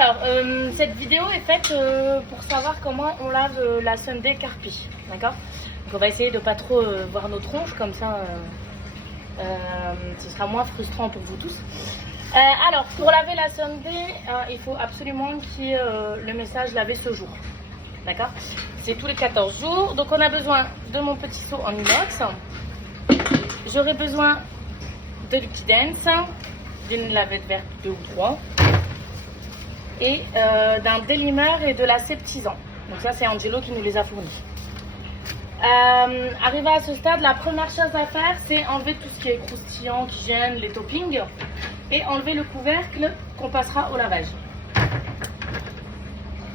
Alors, cette vidéo est faite pour savoir comment on lave la Sunday Carpi, d'accord? Donc on va essayer de pas trop voir nos tronches, comme ça ce sera moins frustrant pour vous tous. Alors, pour laver la Sunday, il faut absolument qu'il y ait le message laver ce jour, d'accord? C'est tous les 14 jours, donc on a besoin de mon petit seau en inox. J'aurai besoin de Liquidence, d'une lavette verte 2 ou 3 et d'un délimeur et de la septisant. Donc ça c'est Angelo qui nous les a fournis. Arrivé à ce stade, la première chose à faire c'est enlever tout ce qui est croustillant, qui gêne, les toppings, et enlever le couvercle qu'on passera au lavage.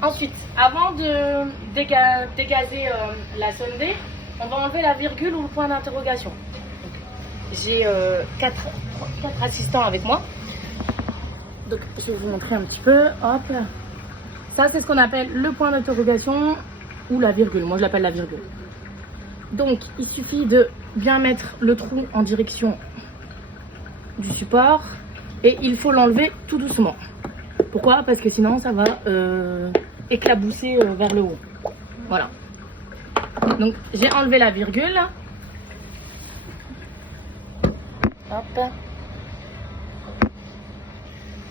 Ensuite, avant de dégazer la Sunday, on va enlever la virgule ou le point d'interrogation. J'ai 4 assistants avec moi. Donc je vais vous montrer un petit peu. Hop. Ça c'est ce qu'on appelle le point d'interrogation ou la virgule. Moi je l'appelle la virgule. Donc il suffit de bien mettre le trou en direction du support et il faut l'enlever tout doucement. Pourquoi? Parce que sinon ça va éclabousser vers le haut. Voilà. Donc j'ai enlevé la virgule. Hop.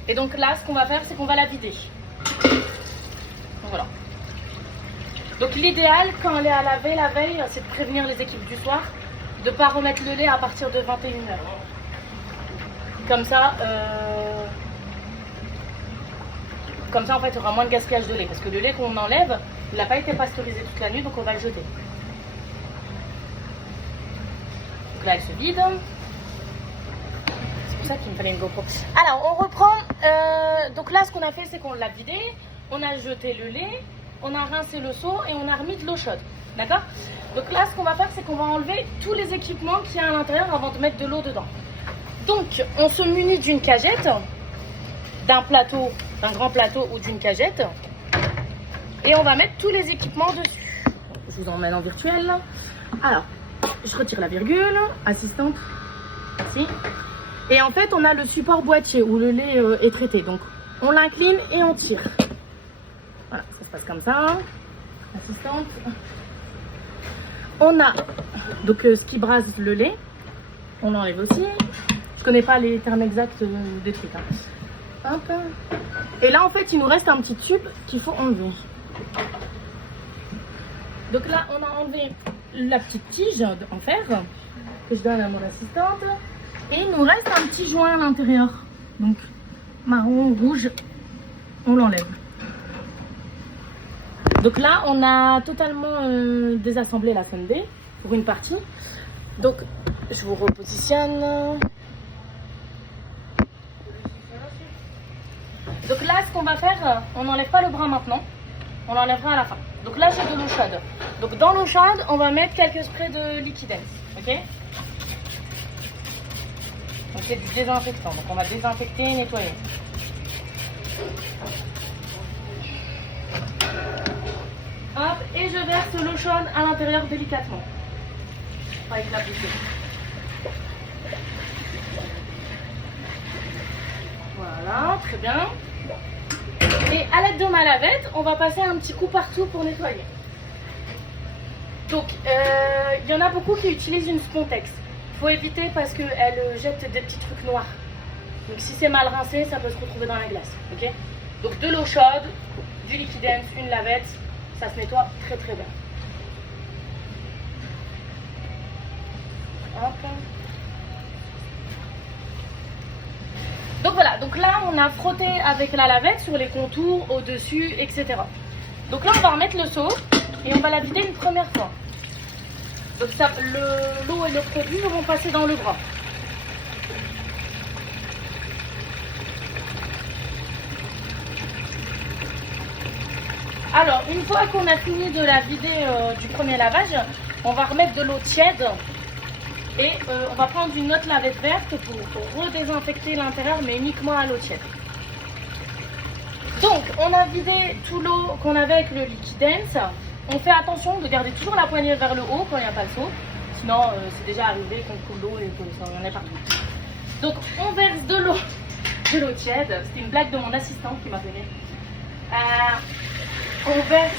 Et donc là, ce qu'on va faire, c'est qu'on va la vider. Donc, voilà. Donc l'idéal, quand elle est à laver la veille, c'est de prévenir les équipes du soir de ne pas remettre le lait à partir de 21h. Comme ça, en fait, il y aura moins de gaspillage de lait. Parce que le lait qu'on enlève, il n'a pas été pasteurisé toute la nuit, donc on va le jeter. Donc là, elle se vide. C'est ça qu'il me fallait une GoPro. Alors on reprend, donc là ce qu'on a fait c'est qu'on l'a vidé, on a jeté le lait, on a rincé le seau et on a remis de l'eau chaude, d'accord? Donc là ce qu'on va faire c'est qu'on va enlever tous les équipements qu'il y a à l'intérieur avant de mettre de l'eau dedans. Donc on se munit d'une cagette, d'un plateau, d'un grand plateau ou d'une cagette, et on va mettre tous les équipements dessus. Je vous emmène en virtuel. Alors je retire la virgule, assistante, ici. Et en fait, on a le support boîtier où le lait est traité. Donc, on l'incline et on tire. Voilà, ça se passe comme ça. Assistante. On a donc ce qui brasse le lait. On l'enlève aussi. Je connais pas les termes exacts des trucs. Hein. Hop. Et là, en fait, il nous reste un petit tube qu'il faut enlever. Donc là, on a enlevé la petite tige en fer que je donne à mon assistante. Et il nous reste un petit joint à l'intérieur. Donc, marron, rouge, on l'enlève. Donc là, on a totalement désassemblé la Sunday pour une partie. Donc, je vous repositionne. Donc là, ce qu'on va faire, on n'enlève pas le bras maintenant. On l'enlèvera à la fin. Donc là, j'ai de l'eau chaude. Donc dans l'eau chaude, on va mettre quelques sprays de Liquidence. Ok? Donc c'est du désinfectant, donc on va désinfecter et nettoyer. Hop, et je verse l'eau chaude à l'intérieur délicatement. Pas éclabousser. Voilà, très bien. Et à l'aide de ma lavette, on va passer un petit coup partout pour nettoyer. Donc, il y en a beaucoup qui utilisent une Spontex. Faut éviter parce qu'elle jette des petits trucs noirs. Donc si c'est mal rincé, ça peut se retrouver dans la glace. Ok? Donc de l'eau chaude, du Liquidence, une lavette, ça se nettoie très très bien. Hop. Donc voilà, donc là on a frotté avec la lavette sur les contours, au-dessus, etc. Donc là on va remettre le seau et on va la vider une première fois. Donc l'eau et le produit vont passer dans le bras. Alors, une fois qu'on a fini de la vider du premier lavage, on va remettre de l'eau tiède et on va prendre une autre lavette verte pour redésinfecter l'intérieur, mais uniquement à l'eau tiède. Donc, on a vidé tout l'eau qu'on avait avec le Liquidence. On fait attention de garder toujours la poignée vers le haut quand il n'y a pas de seau. Sinon, c'est déjà arrivé qu'on coule l'eau et que ça en est partout. Donc, on verse de l'eau tiède. C'était une blague de mon assistante qui m'a fait rire. on verse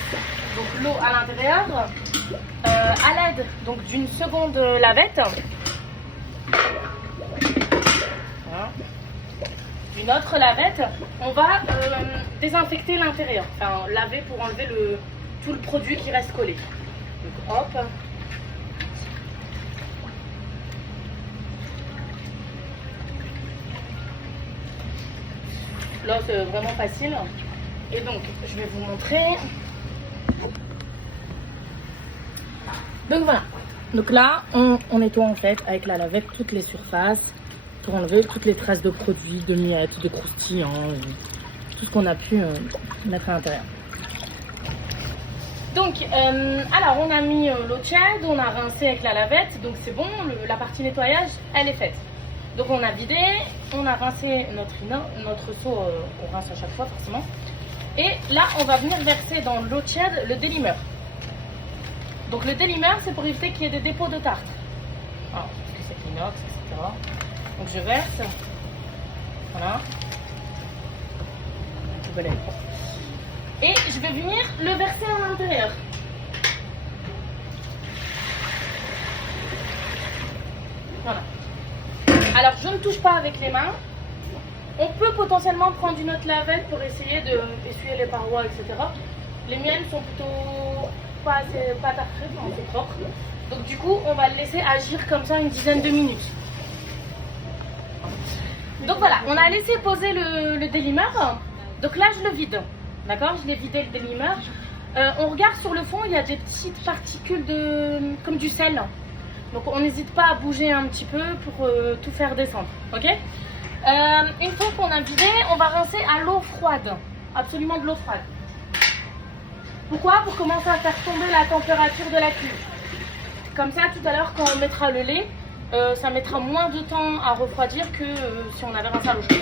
donc l'eau à l'intérieur à l'aide donc d'une seconde lavette. Voilà. Une autre lavette, on va désinfecter l'intérieur, enfin laver pour enlever tout le produit qui reste collé. Donc hop. Là c'est vraiment facile. Et donc je vais vous montrer. Donc voilà. Donc là on nettoie en fait avec la lavette toutes les surfaces pour enlever toutes les traces de produits, de miettes, de croustillants, tout ce qu'on a pu mettre à l'intérieur. Donc, alors on a mis l'eau tiède, on a rincé avec la lavette, donc c'est bon, la partie nettoyage, elle est faite. Donc on a vidé, on a rincé notre seau, on rince à chaque fois forcément. Et là, on va venir verser dans l'eau tiède le délimeur. Donc le délimeur, c'est pour éviter qu'il y ait des dépôts de tarte. Alors, parce que c'est inox, etc. Donc je verse, voilà, et je vais venir le verser à l'intérieur. Voilà. Alors je ne touche pas avec les mains. On peut potentiellement prendre une autre lavette pour essayer de essuyer les parois, etc. Les miennes sont plutôt pas tartrées, mais assez propres. Donc du coup, on va le laisser agir comme ça une dizaine de minutes. Donc voilà, on a laissé poser le délimeur. Donc là, je le vide. D'accord, je l'ai vidé le délimeur. On regarde sur le fond, il y a des petites particules comme du sel. Donc on n'hésite pas à bouger un petit peu pour tout faire descendre. Ok. Une fois qu'on a vidé, on va rincer à l'eau froide. Absolument de l'eau froide. Pourquoi? Pour commencer à faire tomber la température de la cuve. Comme ça, tout à l'heure, quand on mettra le lait, ça mettra moins de temps à refroidir que si on avait rincé à l'eau chaude.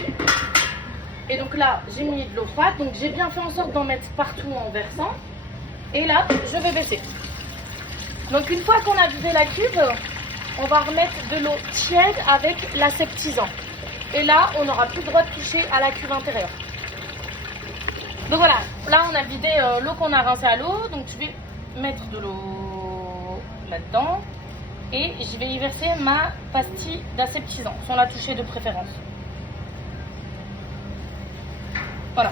Et donc là, j'ai mis de l'eau froide, donc j'ai bien fait en sorte d'en mettre partout en versant. Et là, je vais baisser. Donc une fois qu'on a vidé la cuve, on va remettre de l'eau tiède avec l'aseptisant. Et là, on n'aura plus le droit de toucher à la cuve intérieure. Donc voilà, là on a vidé l'eau qu'on a rincée à l'eau, donc je vais mettre de l'eau là-dedans. Et je vais y verser ma pastille d'aseptisant, sans la toucher de préférence. Voilà.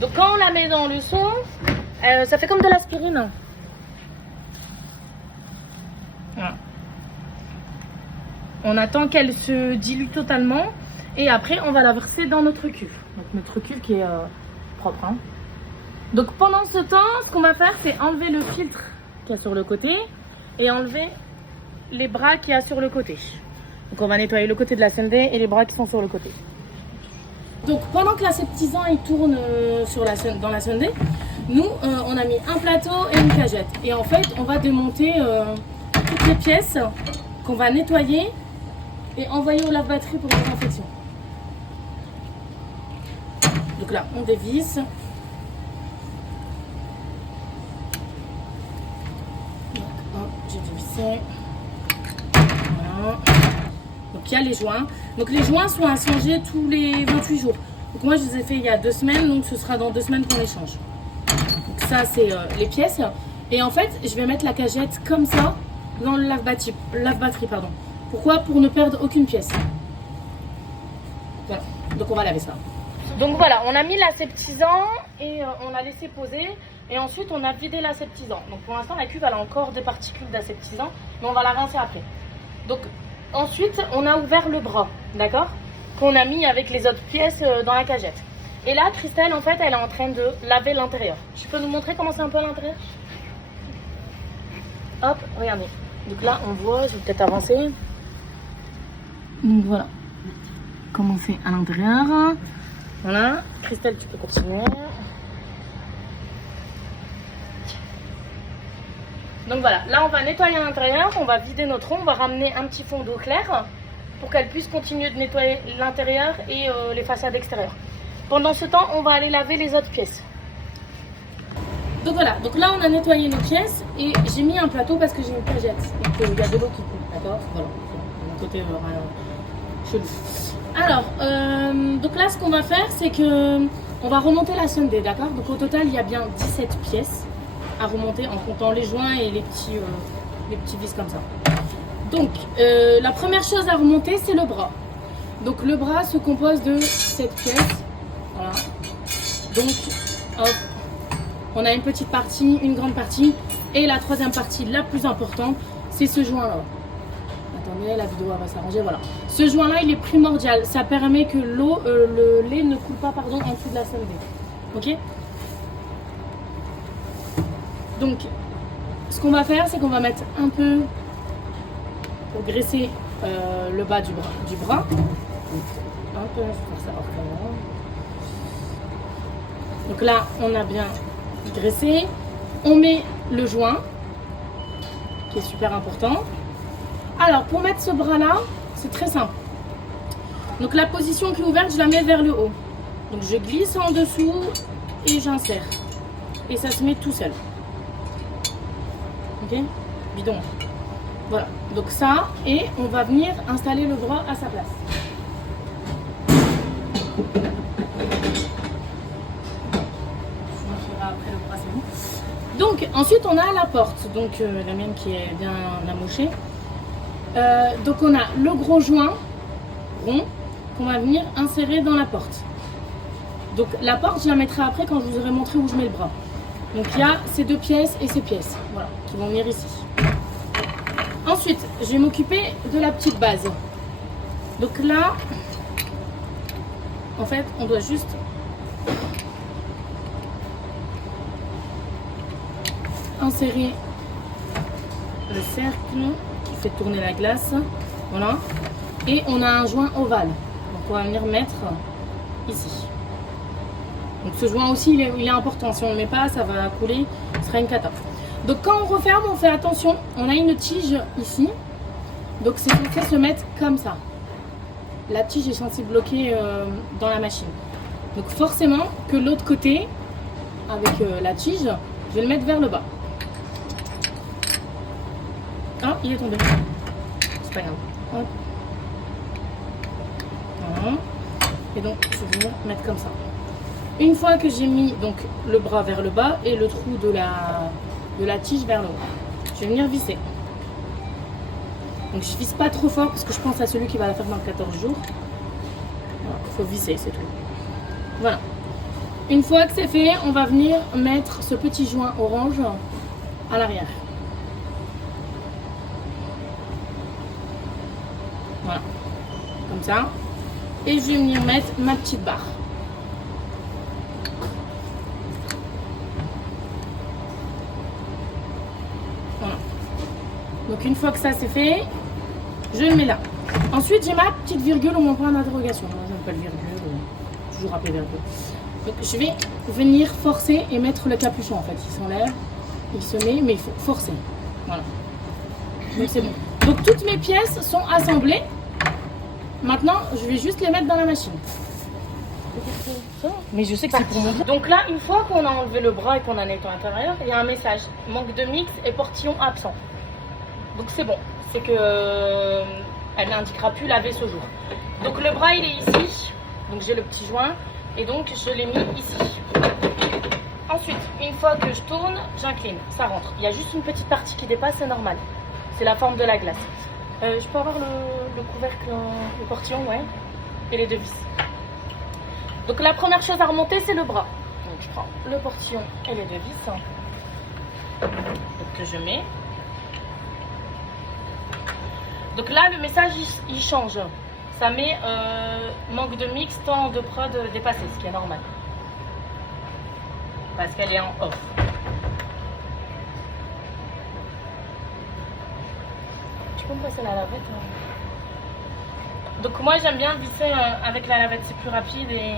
Donc quand on la met dans le seau, ça fait comme de l'aspirine. Voilà. On attend qu'elle se dilue totalement et après on va la verser dans notre cuve. Donc notre cuve qui est propre. Hein. Donc pendant ce temps, ce qu'on va faire, c'est enlever le filtre qu'il y a sur le côté et enlever les bras qu'il y a sur le côté. Donc on va nettoyer le côté de la Sundae et les bras qui sont sur le côté. Donc pendant que l'aseptisant il tourne dans la Sundae, nous on a mis un plateau et une cagette. Et en fait on va démonter toutes les pièces qu'on va nettoyer et envoyer au lave-batterie pour désinfection. Donc là on dévisse. Donc hop, j'ai dévissé. Voilà. Donc il y a les joints. Donc les joints sont à changer tous les 28 jours. Donc moi je les ai fait il y a 2 semaines, donc ce sera dans 2 semaines qu'on les change. Donc ça c'est les pièces. Et en fait je vais mettre la cagette comme ça dans le lave-batterie. Pardon. Pourquoi? Pour ne perdre aucune pièce. Voilà. Donc on va laver ça. Donc voilà, on a mis l'aseptisant et on a laissé poser. Et ensuite on a vidé l'aseptisant. Donc pour l'instant la cuve elle a encore des particules d'aseptisant, mais on va la rincer après. Donc ensuite, on a ouvert le bras, d'accord, qu'on a mis avec les autres pièces dans la cagette. Et là, Christelle, en fait, elle est en train de laver l'intérieur. Tu peux nous montrer comment c'est un peu à l'intérieur? Hop, regardez. Donc là, on voit, je vais peut-être avancer. Donc voilà, comment c'est à l'intérieur. Voilà, Christelle, tu peux continuer. Donc voilà, là on va nettoyer à l'intérieur, on va vider notre eau, on va ramener un petit fond d'eau claire pour qu'elle puisse continuer de nettoyer l'intérieur et les façades extérieures. Pendant ce temps, on va aller laver les autres pièces. Donc voilà, donc là on a nettoyé nos pièces et j'ai mis un plateau parce que j'ai une cagette et qu'il y a de l'eau qui coule, d'accord? Voilà, mon côté chelou. Alors, donc là ce qu'on va faire c'est que on va remonter la Sunday, d'accord? Donc au total, il y a bien 17 pièces à remonter en comptant les joints et les petits vis comme ça. Donc, la première chose à remonter, c'est le bras. Donc le bras se compose de cette pièce. Voilà. Donc, hop, on a une petite partie, une grande partie. Et la troisième partie, la plus importante, c'est ce joint-là. Attendez, la vidéo va s'arranger, voilà. Ce joint-là, il est primordial. Ça permet que le lait ne coule pas, pardon, en dessous de la Sunday. Ok? Donc, ce qu'on va faire, c'est qu'on va mettre un peu pour graisser le bas du bras. Un peu, je vais faire ça hors caméra. Donc là, on a bien graissé. On met le joint, qui est super important. Alors, pour mettre ce bras-là, c'est très simple. Donc la position qui est ouverte, je la mets vers le haut. Donc je glisse en dessous et j'insère. Et ça se met tout seul. Ok? Bidon. Voilà. Donc ça, et on va venir installer le bras à sa place. Après le bras, c'est bon. Donc ensuite on a la porte, donc la mienne qui est bien amochée. Donc on a le gros joint rond qu'on va venir insérer dans la porte. Donc la porte je la mettrai après quand je vous aurai montré où je mets le bras. Donc il y a ces deux pièces et ces pièces, voilà, qui vont venir ici. Ensuite je vais m'occuper de la petite base. Donc là, en fait on doit juste insérer le cercle qui fait tourner la glace, voilà, et on a un joint ovale, donc on va venir mettre ici. Donc ce joint aussi il est important, si on ne le met pas ça va couler, ce sera une cata. Donc quand on referme, on fait attention, on a une tige ici, donc c'est censé se mettre comme ça. La tige est censée bloquer dans la machine, donc forcément que l'autre côté avec la tige, je vais le mettre vers le bas. Ah, il est tombé. C'est pas grave. Hop. Voilà. Et donc, je vais venir mettre comme ça. Une fois que j'ai mis donc le bras vers le bas et le trou de la tige vers le haut, je vais venir visser. Donc, je visse pas trop fort parce que je pense à celui qui va la faire dans 14 jours. Voilà, il faut visser, c'est tout. Voilà. Une fois que c'est fait, on va venir mettre ce petit joint orange à l'arrière. Voilà, comme ça. Et je vais venir mettre ma petite barre. Voilà. Donc une fois que ça c'est fait, je le mets là. Ensuite j'ai ma petite virgule ou mon point d'interrogation. Moi j'aime pas le virgule, toujours appelé virgule. Donc je vais venir forcer et mettre le capuchon en fait. Il s'enlève, il se met, mais il faut forcer. Voilà. Donc c'est bon. Donc toutes mes pièces sont assemblées. Maintenant, je vais juste les mettre dans la machine. Mais je sais que c'est pour mon bien. Donc là, une fois qu'on a enlevé le bras et qu'on a nettoyé à l'intérieur, il y a un message. Manque de mix et portillon absent. Donc c'est bon. C'est que elle n'indiquera plus laver ce jour. Donc le bras, il est ici. Donc j'ai le petit joint. Et donc je l'ai mis ici. Ensuite, une fois que je tourne, j'incline. Ça rentre. Il y a juste une petite partie qui dépasse, c'est normal. C'est la forme de la glace. Je peux avoir le couvercle, le portillon, ouais, et les deux vis. Donc la première chose à remonter, c'est le bras. Donc je prends le portillon et les deux vis. Donc que je mets. Donc là, le message, il change. Ça met manque de mix, temps de prod dépassé, ce qui est normal. Parce qu'elle est en off. Tu peux me passer la lavette Donc moi j'aime bien visser avec la lavette, c'est plus rapide et...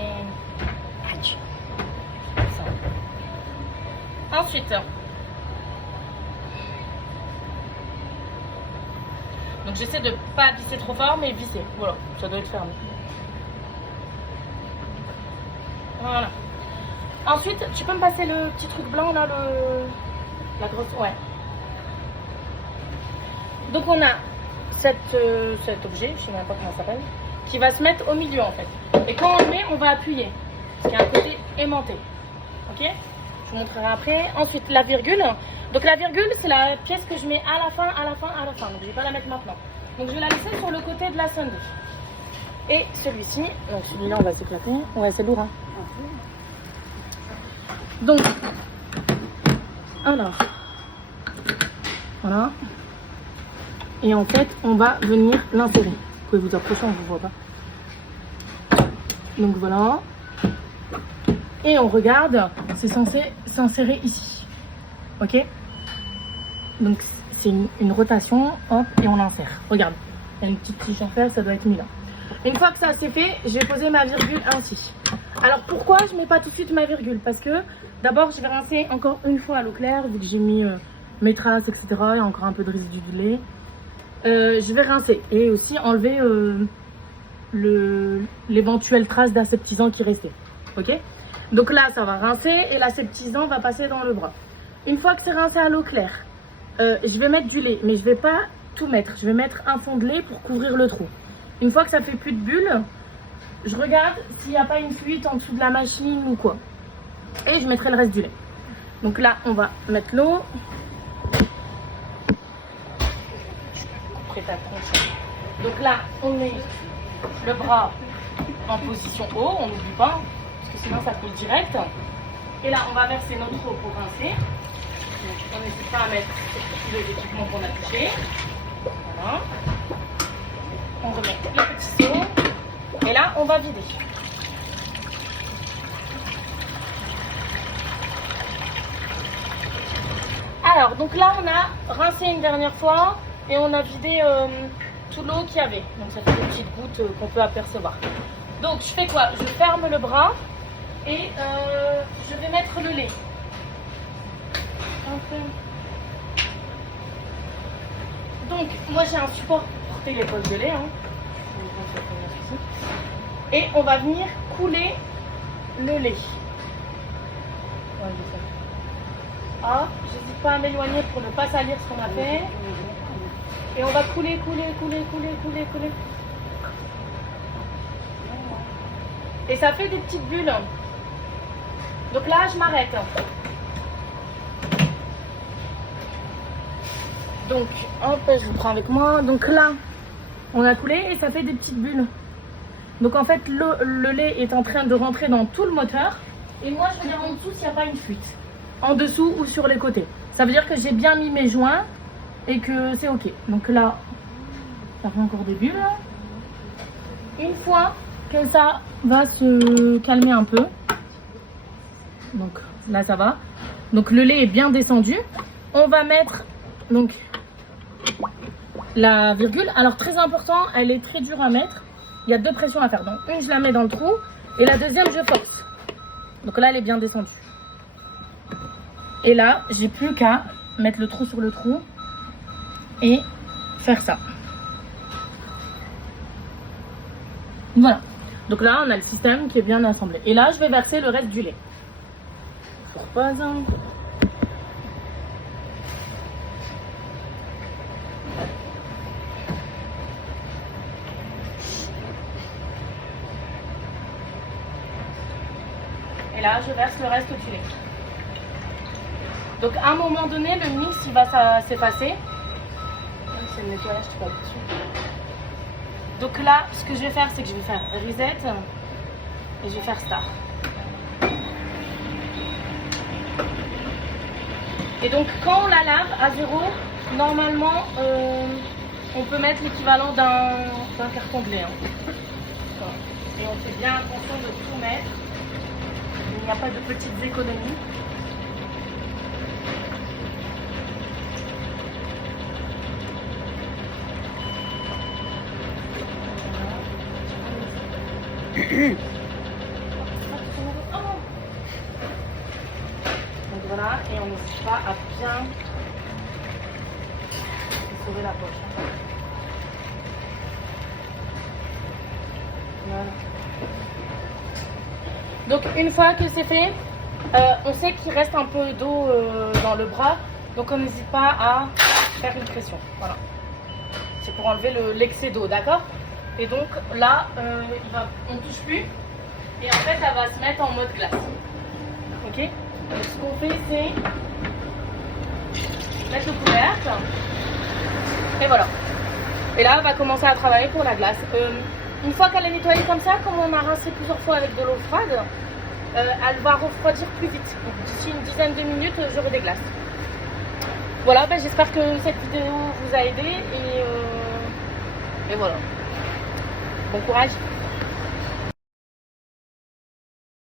Ça. Ensuite, donc j'essaie de pas visser trop fort mais visser, voilà, ça doit être fermé. Voilà. Ensuite, tu peux me passer le petit truc blanc là, la grosse, ouais. Donc on a cet objet, je ne sais même pas comment ça s'appelle, qui va se mettre au milieu en fait. Et quand on le met, on va appuyer. Parce qu'il y a un côté aimanté. Ok? Je vous montrerai après. Ensuite, la virgule. Donc la virgule, c'est la pièce que je mets à la fin, à la fin, à la fin. Donc je ne vais pas la mettre maintenant. Donc je vais la laisser sur le côté de la sandwich. Et celui-ci, donc celui-là, on va s'éclater. Ouais, c'est lourd, hein. Donc, alors, voilà. Et en fait, on va venir l'insérer. Vous pouvez vous approcher, on ne vous voit pas. Donc voilà. Et on regarde, c'est censé s'insérer ici. Ok? Donc c'est une rotation, hop, et on l'insère. Regarde, il y a une petite tige à faire, ça doit être mis là. Une fois que ça c'est fait, je vais poser ma virgule ainsi. Alors pourquoi je mets pas tout de suite ma virgule? Parce que d'abord je vais rincer encore une fois à l'eau claire, vu que j'ai mis mes traces, etc. Il y a encore un peu de résidus du lait. Je vais rincer et aussi enlever l'éventuelle trace d'aseptisant qui restait. Ok? Donc là ça va rincer et l'aseptisant va passer dans le bras. Une fois que c'est rincé à l'eau claire, je vais mettre du lait, mais je vais pas tout mettre. Je vais mettre un fond de lait pour couvrir le trou. Une fois que ça fait plus de bulles, je regarde s'il n'y a pas une fuite en dessous de la machine ou quoi. Et je mettrai le reste du lait. Donc là, on va mettre l'eau. Donc là, on met le bras en position haut, on n'oublie pas, parce que sinon ça coule direct. Et là, on va verser notre eau pour rincer. Donc, on n'hésite pas à mettre les équipements qu'on a touchés. Voilà. On remet le petit seau. Et là, on va vider. Alors, donc là, on a rincé une dernière fois et on a vidé tout l'eau qu'il y avait. Donc, ça fait des petites gouttes qu'on peut apercevoir. Donc, je fais quoi? Je ferme le bras et je vais mettre le lait. Donc, moi j'ai un support pour porter les poches de lait. Hein. Et on va venir couler le lait. Ah, j'hésite pas à m'éloigner pour ne pas salir ce qu'on a fait. Et on va couler. Et ça fait des petites bulles. Donc là, je m'arrête. Donc, hop, je vous prends avec moi. Donc là, on a coulé et ça fait des petites bulles. Donc en fait, le lait est en train de rentrer dans tout le moteur. Et moi, je regarde en dessous s'il n'y a pas une fuite. En dessous ou sur les côtés. Ça veut dire que j'ai bien mis mes joints et que c'est ok. Donc là, ça fait encore des bulles. Une fois que ça va se calmer un peu. Donc là, ça va. Donc le lait est bien descendu. On va mettre donc la virgule. Alors très important, elle est très dure à mettre. Il y a deux pressions à faire. Donc une, je la mets dans le trou et la deuxième, je force. Donc là, elle est bien descendue. Et là, j'ai plus qu'à mettre le trou sur le trou et faire ça. Voilà. Donc là, on a le système qui est bien assemblé. Et là, je vais verser le reste du lait. Je repose. Et là, je verse le reste du lait. Donc à un moment donné, le mix il va s'effacer. C'est le nettoyage, tu vas dessus. Donc là, ce que je vais faire, c'est que je vais faire reset et je vais faire start. Et donc quand on la lave à 0, normalement, on peut mettre l'équivalent d'un carton de lait. Hein. Et on fait bien attention de tout mettre. Il n'y a pas de petites économies. Donc voilà, et on n'hésite pas à bien sauver la poche. Voilà. Donc une fois que c'est fait, on sait qu'il reste un peu d'eau dans le bras, donc on n'hésite pas à faire une pression. Voilà. C'est pour enlever l'excès d'eau, d'accord? Et donc là, on ne touche plus. Et en fait, ça va se mettre en mode glace. Ok. Donc, ce qu'on fait, c'est mettre le couvercle. Et voilà. Et là, on va commencer à travailler pour la glace. Une fois qu'elle est nettoyée comme ça, comme on a rincé plusieurs fois avec de l'eau froide, elle va refroidir plus vite. Donc d'ici une dizaine de minutes, j'aurai des glaces. Voilà, j'espère que cette vidéo vous a aidé et voilà. Bon courage.